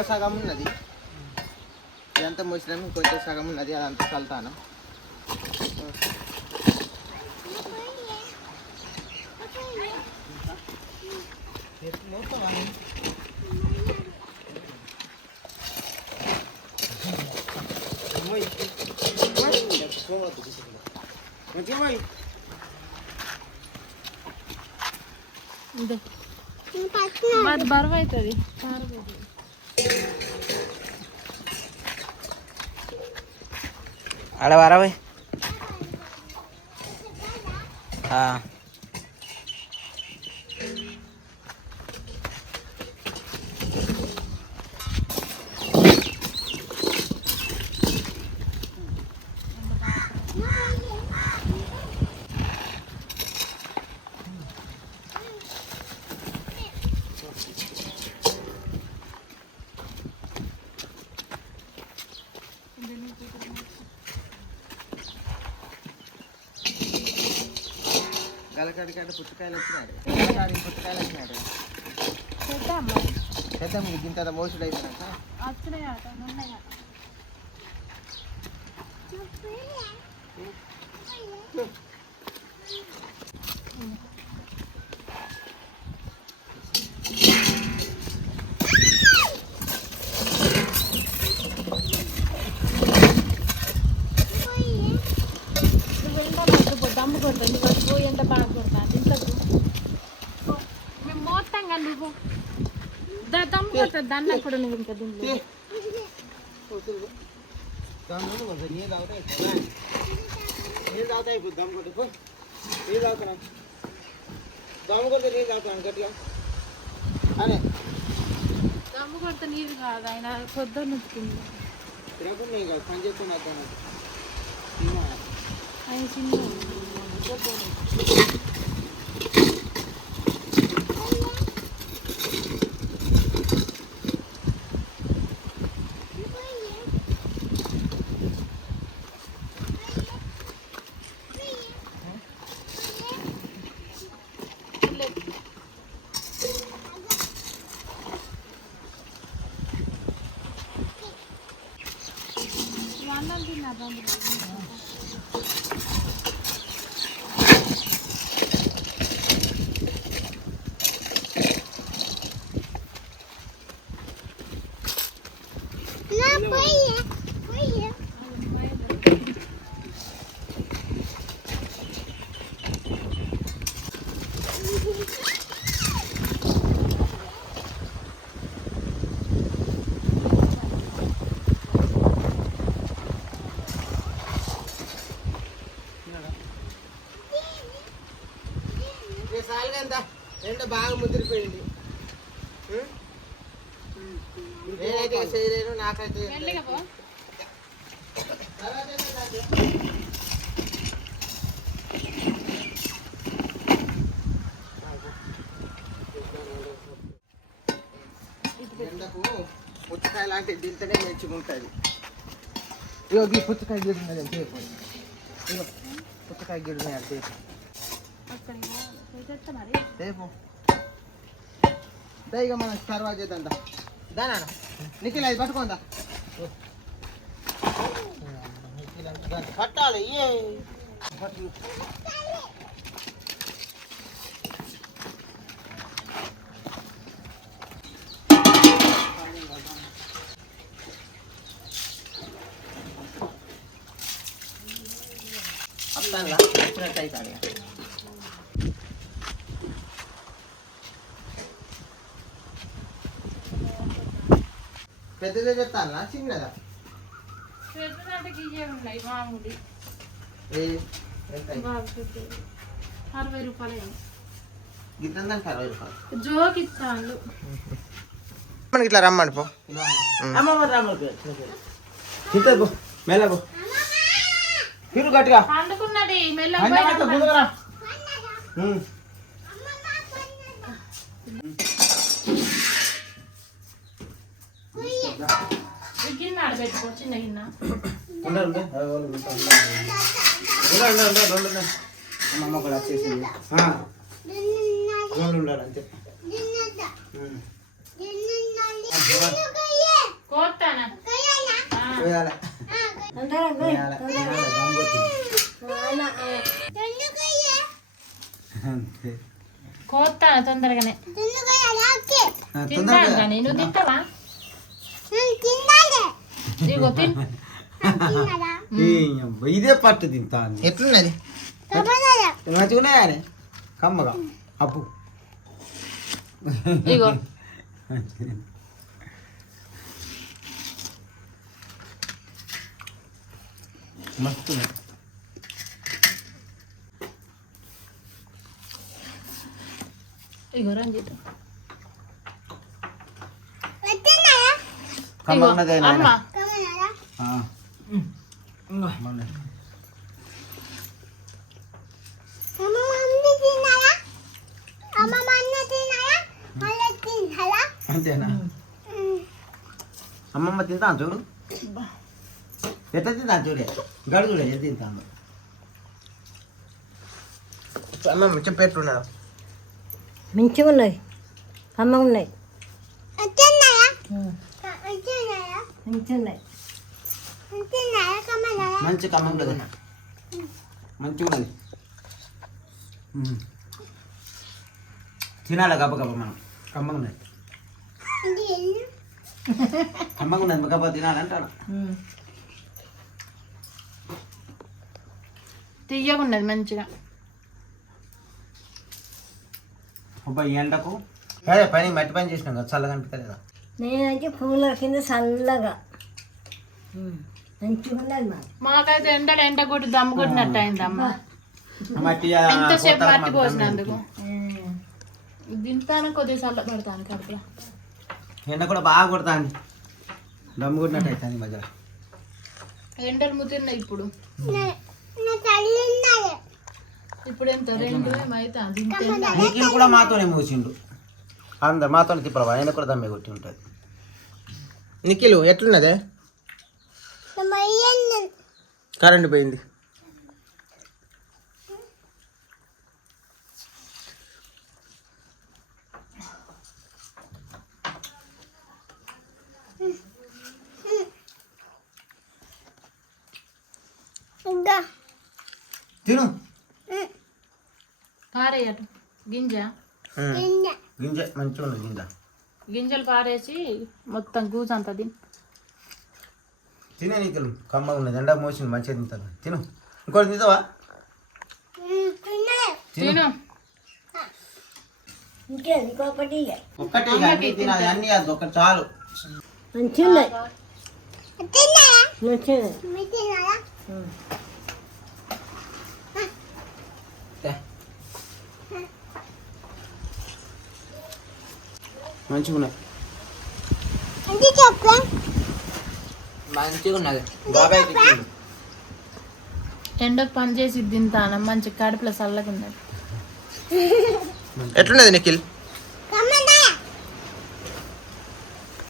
ఇంకా సగం ఉన్నది, ఇదంతా మోసినాము, ఇంకొంచెం సగం ఉన్నది, అదంతా కలుతాను. బరువు అవుతుంది. ఆడ వరవే గలకడికంటే పుచ్చకాయలు వచ్చినాడు, పుచ్చకాయలు వచ్చినాడు. చేద్దాం ఇంత మోసుడు అయిపోయినాక దమ్ము కొడతాను ఇంట్లో ఎంత బాగా కొడతాను ఇంట్లో మేము మోస్తాం కానీ నువ్వు దమ్ము కొడతా దాన్ని కూడా నువ్వు ఇంకా దీంట్లో నీళ్ళు తాగుతాయి, దమ్ము కొట్టు, నీళ్ళు తాగుతున్నా, దమ్ము కొడితే నీళ్ళు తాగుతాను గట్టిగా అనే. దమ్ము కొడితే నీళ్ళు కాదు, ఆయన పొద్దున్న నొచ్చుకుంది తిరగకుండా ఏం కాదు, పని చేస్తున్నా ఆయన చిన్న అన్నం తిన్నా ఎండ బాగా ముదిరిపోయింది, నేనైతే చేయలేను, నాకైతే ఎండకు పుచ్చకాయ లాంటి దింతనే మంచిగా ఉంటుంది. ఇగో ఈ పుచ్చకాయ గిడు ఉన్నది అంటే ఇగో పుచ్చకాయ గిడు అంటే రేపు ఇక మనం తర్వాత చేద్దాం. దానా నిఖిల్ అది పట్టుకోందా పట్టాలి అప్తానులా వచ్చినట్టు అవుతాడు. పెద్దదే చెప్తాను చిన్నదా ఉన్నాయి మామూలు 60 రూపాయలు గిద్దందానికి 60 రూపాయలు జోకి ఇస్తాను. మనకి ఇట్లా రమ్మండి పో మెల్లబో తిరు గట్టిగా పండుకున్నది గిన్నె పెట్టుకో చిన్న గిన్నె అమ్మ కూడా వచ్చేసింది ఉండాలి అంతే కోస్తానా పోయాలి. పోయాలి. తినాలి, గంగొత్తింది. అంతే. కోస్తానా తొందరగానే ఆ, తింటాను తొందరగా కానీ నువ్వు తింటావా ఇదిగో తిన్ ఇదే పట్టు తింటాను ఎట్లున్నది మంచిగున్నాయని కమ్మగా అప్పు ఇగో మస్తు ఇగో రంజిత్ కమ్మ ఉన్నదే అమ్మ అంతేనా అమ్మమ్మ తింటాను చూడు ఎట్లా తింటాను చూడే గడు చూడే ఎట్లా తింటాను అమ్మ చెప్పు ఎట్లున్నదా మంచిగా ఉన్నాయి కమ్మగా ఉన్నాయి మంచిగా ఉన్నాయి మంచి కమ్మ ఉన్నది మంచిగా ఉన్నది తినాలి గబ్బ గబ్బ మనం కమ్మగా ఉన్నది కమ్మగా ఉన్నది గబ్బ తినాలంటాను తీయగున్నది మంచిగా అబ్బా ఈ ఎండకు అదే పని మట్టి పని చేసినాం కదా చల్లగా అనిపించలేదా నేనైతే కూలర్ కింద చల్లగా మంచిగా ఉన్నది మాకు మాకైతే ఎండలు ఎండ కొట్టి దమ్ము కొట్టినట్టు అయిందమ్మ మట్టి ఎంతసేపు మట్టి పోసినందుకు దింపాను కొద్దిగా చల్ల పడతాను కడుపులో ఎండ కూడా బాగా కొడతాంది దమ్ము కొట్టినట్టు అవుతుంది మధ్య ఎండలు ముతిరినాయి ఇప్పుడు ఇప్పుడు ఎంత 2 ఏమైతే దింపే నీకు కూడా మాతోనే మూసిండు అందరు మాతోనే తిప్పలవా ఆయన కూడా దమ్మే కొట్టి ఉంటుంది నిఖిలు ఎట్లున్నదే కరెంట్ పోయింది తిను పారేయట గింజ గింజ మంచిగా ఉంది గింజ గింజలు పారేసి మొత్తం కూసంతా తిని తినే నీకు కమ్మగా ఉన్నది ఎండ మోసింది మంచిగా తింటాను తిను ఇంకోటి తింటావా తిను ఇంకేది ఇంకొకటి ఇక. ఒక్కటి ఇక అన్నీ తినాలి అన్నీ అది ఒకటి చాలు మంచిగా ఉన్నాయి మంచిగా ఉన్నాయి మంచిగా ఉన్నాయి మంచిగా ఉన్నది బాబాయ్ తిట్టిండు. ఎండకు పని చేసి తింటాను మంచి కడుపులో చల్లగా ఉన్నది ఎట్లున్నది నిఖిల్